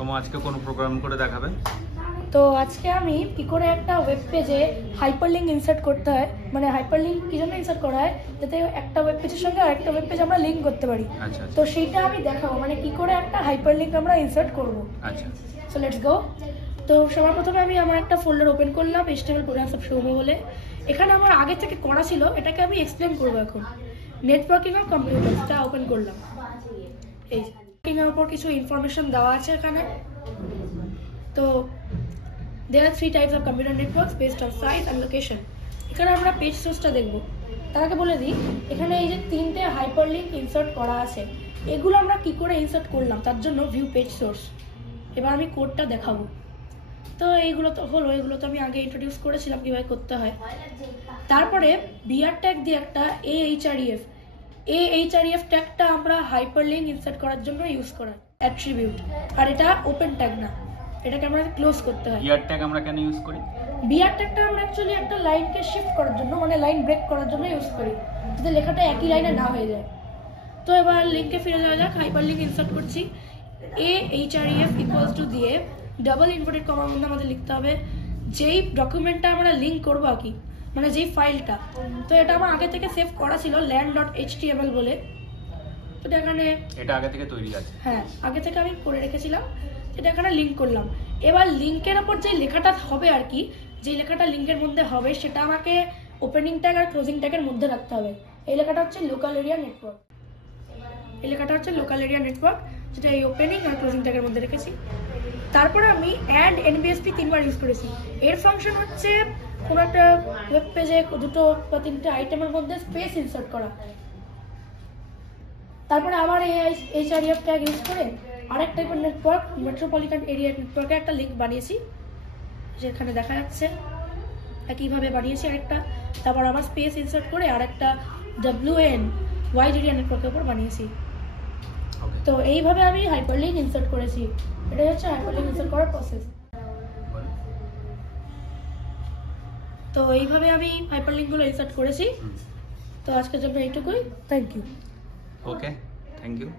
সোমা আজকে কোন প্রোগ্রাম করে দেখাবে? তো আজকে আমি কি করে একটা ওয়েব পেজে হাইপারলিংক ইনসার্ট করতে হয়, মানে হাইপারলিংক কি জন্য ইনসার্ট করা হয়, যাতে একটা ওয়েব পেজের সঙ্গে আরেকটা ওয়েব পেজ আমরা লিংক করতে পারি। আচ্ছা, তো সেইটা আমি দেখাবো, মানে কি করে একটা হাইপারলিংক আমরা ইনসার্ট করব। আচ্ছা, সো লেটস গো। তো সবার প্রথমে আমি আমার একটা ফোল্ডার ওপেন করলাম, HTML প্রোগ্রামস অফ সৌম্য বলে। এখানে আমার আগে থেকে করা ছিল, এটাকে আমি এক্সপ্লেন করবো এখন। নেটওয়ার্কিং অফ কম্পিউটারসটা ওপেন করলাম। এই নেটওয়ার্কিং এর উপর কিছু ইনফরমেশন দেওয়া আছে এখানে। তো there are 3 types of computer networks based on size and location. এখানে আমরা পেজ সোর্সটা দেখব। তার আগে বলে দিই, এখানে এই যে তিনটে হাইপারলিংক ইনসার্ট করা আছে, এগুলো আমরা কি করে ইনসার্ট করলাম তার জন্য ভিউ পেজ সোর্স। এবার আমি কোডটা দেখাবো। তো এইগুলো তো আমি আগে ইন্ট্রোডিউস করেছিলাম কিভাবে করতে হয়। তারপরে বিআর ট্যাগ দিয়ে একটা ahref ট্যাগটা আমরা হাইপারলিংক ইনসার্ট করার জন্য ইউজ করা অ্যাট্রিবিউট, আর এটা ওপেন ট্যাগ না, এটাকে আমরা ক্লোজ করতে হয়। বিআর ট্যাগ আমরা কেন ইউজ করি? বিআর ট্যাগটা আমরা অ্যাকচুয়ালি একটা লাইনকে শিফট করার জন্য, মানে লাইন ব্রেক করার জন্য ইউজ করি, যাতে লেখাটা একই লাইনে না হয়ে যায়। তো এবার লিংকে ফিরে যাওয়া যাক। হাইপারলিংক ইনসার্ট করছি, ahref ইকুয়ালস টু দিয়ে ডাবল ইনভার্টেড কমার মধ্যে আমাদের লিখতে হবে যেই ডকুমেন্টটা আমরা লিংক করবো আর কি, মানে যেই ফাইলটা। তো এটা আমার আগে থেকে সেভ করা ছিল land.html বলে। তো এখানে এটা আগে থেকে তৈরি আছে, হ্যাঁ আগে থেকে আমি করে রেখেছিলাম। এটা এখানে লিংক করলাম। এবার লিংকের ওপর যে লেখাটা হবে আর কি, যে লেখাটা লিংকের মধ্যে হবে সেটা আমাকে ওপেনিং ট্যাগ আর ক্লোজিং ট্যাগের মধ্যে রাখতে হবে। এই লেখাটা হচ্ছে লোকাল এরিয়া নেটওয়ার্ক, যেটা এই ওপেনিং আর ক্লোজিং ট্যাগের মধ্যে রেখেছি। তারপরে আমি অ্যাড NBSP 3 বার ইউজ করেছি। এর ফাংশন হচ্ছে কোনো একটা ওয়েব পেজে 2 বা 3টে আইটেমের মধ্যে স্পেস ইনসার্ট করা। তারপরে আবার এই href ট্যাগ ইউজ করে আরেক টাইপের নেটওয়ার্ক, মেট্রোপলিটন এরিয়া নেটওয়ার্কে একটা লিংক বানিয়েছি, যেখানে দেখা যাচ্ছে একইভাবে বানিয়েছি আরেকটা। তারপর আবার স্পেস ইনসার্ট করে আরেকটা WAN ওয়াইড এরিয়া নেটওয়ার্কের উপর বানিয়েছি। তো এইভাবে আমি হাইপারলিংক ইনসার্ট করেছি। এটাই হচ্ছে হাইপারলিংক ইনসার্ট করার প্রসেস। তো এইভাবে আমি হাইপারলিংকগুলো ইনসার্ট করেছি। তো আজকের জন্য এইটুকুই। Thank you. Okay, thank you.